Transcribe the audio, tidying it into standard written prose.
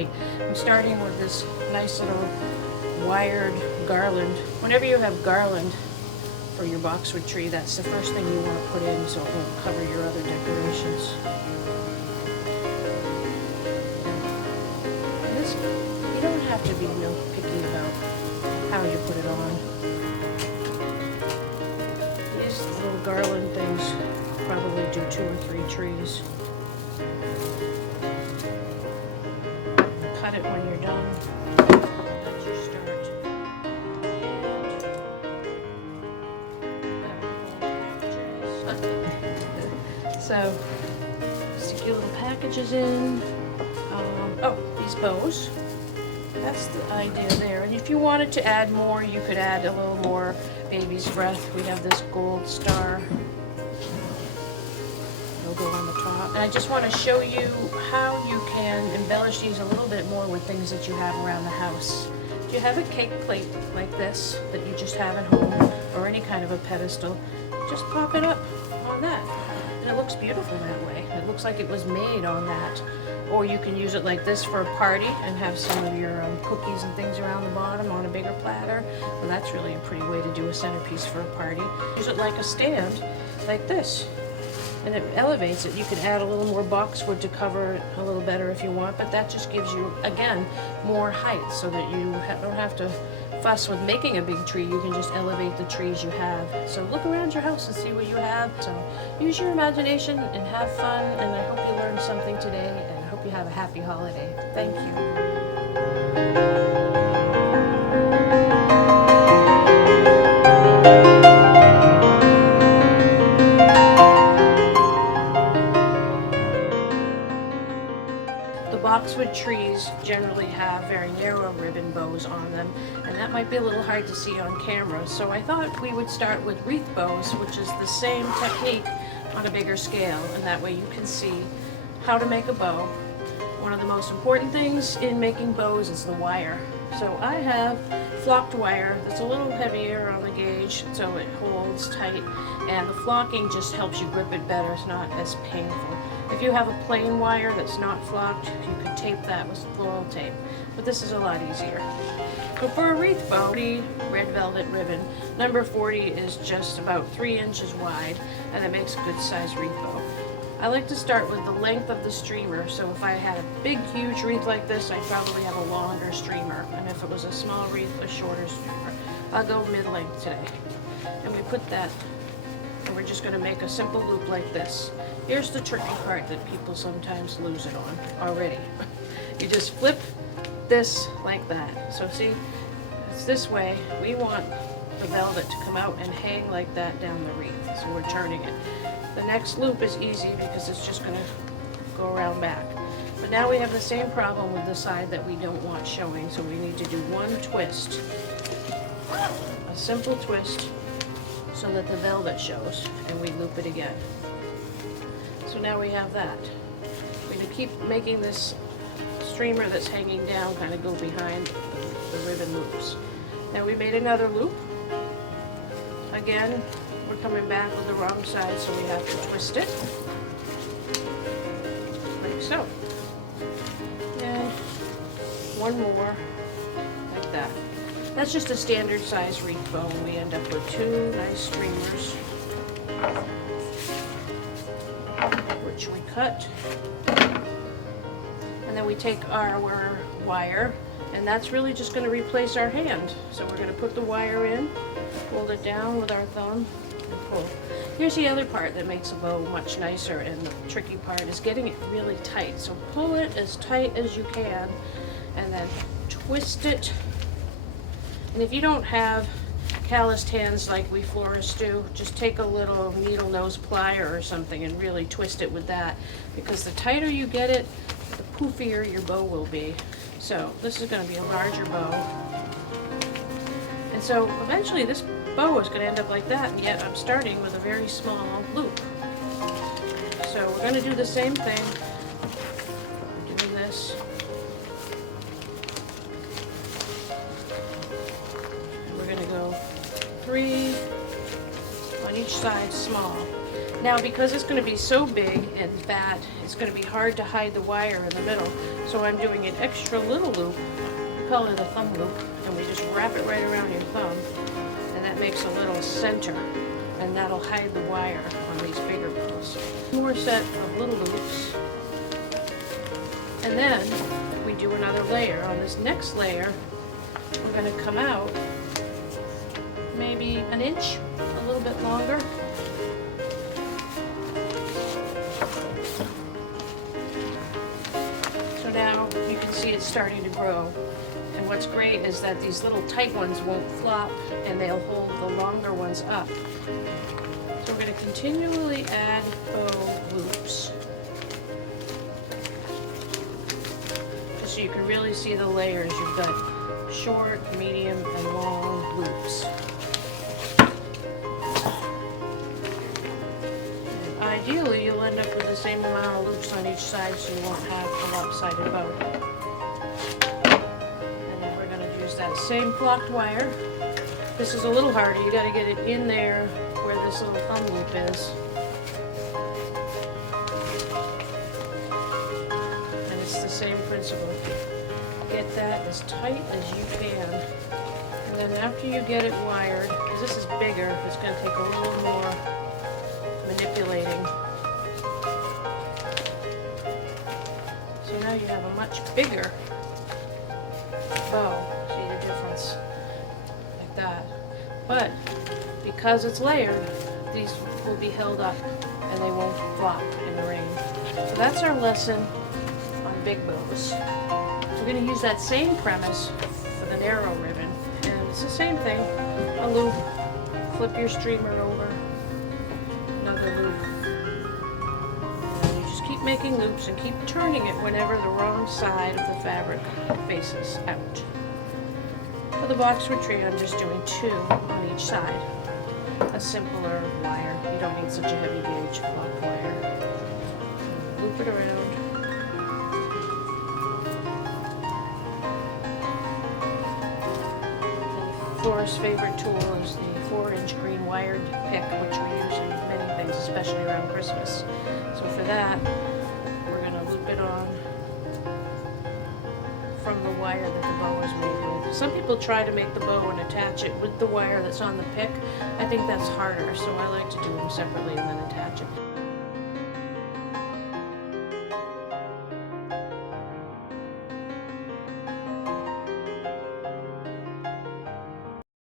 white. I'm starting with this nice little wired garland. Whenever you have garland for your boxwood tree, that's the first thing you want to put in so it won't cover your other decorations. And this, you don't have to be real picky about how you put it on. These little garland things probably do 2 or 3 trees. Cut it when you're done. That's your start. And so stick your little packages in. Oh, these bows. That's the idea there. And if you wanted to add more, you could add a little more baby's breath. We have this gold star logo on the top. And I just want to show you how you can embellish these a little bit more with things that you have around the house. If you have a cake plate like this that you just have at home, or any kind of a pedestal, just pop it up on that. And it looks beautiful that way. It looks like it was made on that. Or you can use it like this for a party and have some of your cookies and things around the bottom on a bigger platter. Well, that's really a pretty way to do a centerpiece for a party. Use it like a stand, like this. And it elevates it. You could add a little more boxwood to cover it a little better if you want, but that just gives you, again, more height so that you don't have to fuss with making a big tree. You can just elevate the trees you have. So look around your house and see what you have. So use your imagination and have fun, and I hope you learned something today, and I hope you have a happy holiday. Thank you. Boxwood trees generally have very narrow ribbon bows on them, and that might be a little hard to see on camera. So I thought we would start with wreath bows, which is the same technique on a bigger scale, and that way you can see how to make a bow. One of the most important things in making bows is the wire. So I have flocked wire that's a little heavier on the gauge, so it holds tight, and the flocking just helps you grip it better. It's not as painful. If you have a plain wire that's not flocked, you could tape that with floral tape, but this is a lot easier. So for a wreath bow, red velvet ribbon, number 40 is just about 3 inches wide, and it makes a good sized wreath bow. I like to start with the length of the streamer, so if I had a big huge wreath like this, I'd probably have a longer streamer, and if it was a small wreath, a shorter streamer. I'll go mid-length today. And we put that, and we're just going to make a simple loop like this. Here's the tricky part that people sometimes lose it on already. You just flip this like that. So see, it's this way. We want the velvet to come out and hang like that down the wreath, so we're turning it. The next loop is easy because it's just going to go around back. But now we have the same problem with the side that we don't want showing, so we need to do one twist. A simple twist so that the velvet shows, and we loop it again. So now we have that. We're going to keep making this streamer that's hanging down kind of go behind the ribbon loops. Now we made another loop. Again, we're coming back with the wrong side, so we have to twist it, like so. And one more, like that. That's just a standard size wreath bow, and we end up with 2 nice streamers, which we cut. And then we take our wire, and that's really just going to replace our hand. So we're going to put the wire in, hold it down with our thumb, and pull. Here's the other part that makes a bow much nicer, and the tricky part is getting it really tight. So pull it as tight as you can, and then twist it. And if you don't have calloused hands like we florists do, just take a little needle nose plier or something and really twist it with that, because the tighter you get it, the poofier your bow will be. So this is going to be a larger bow. And so eventually this bow is going to end up like that, and yet I'm starting with a very small loop. So we're going to do the same thing. We're doing this. And we're going to go 3 on each side small. Now, because it's going to be so big and fat, it's going to be hard to hide the wire in the middle. So I'm doing an extra little loop, we call it a thumb loop, and we just wrap it right around your thumb, and that makes a little center, and that'll hide the wire on these bigger bows. One more set of little loops, and then we do another layer. On this next layer, we're going to come out maybe an inch, a little bit longer. So now you can see it's starting to grow. And what's great is that these little tight ones won't flop and they'll hold the longer ones up. So we're going to continually add bow loops, just so you can really see the layers. You've got short, medium, and long loops. And ideally, you'll end up with the same amount of loops on each side, so you won't have a lopsided bow. And then we're going to use that same flocked wire. This is a little harder. You got to get it in there where this little thumb loop is. And it's the same principle. Get that as tight as you can. And then after you get it wired, because this is bigger, it's going to take a little more manipulating. So now you have a much bigger bow. See the difference? Like that. But because it's layered, these will be held up and they won't flop in the rain. So that's our lesson on big bows. We're going to use that same premise with an arrow ribbon, and it's the same thing. A loop, flip your streamer over, another loop, and you just keep making loops and keep turning it whenever the wrong side of the fabric faces out. For the Boxwood tree, I'm just doing 2 on each side. A simpler wire. You don't need such a heavy gauge flocked wire. Loop it around. Florist's favorite tool is the 4-inch green wired pick, which we use in many things, especially around Christmas. So for that, we're going to loop it on from the wire that the bow is made with. Some people try to make the bow and attach it with the wire that's on the pick. I think that's harder, so I like to do them separately and then attach it.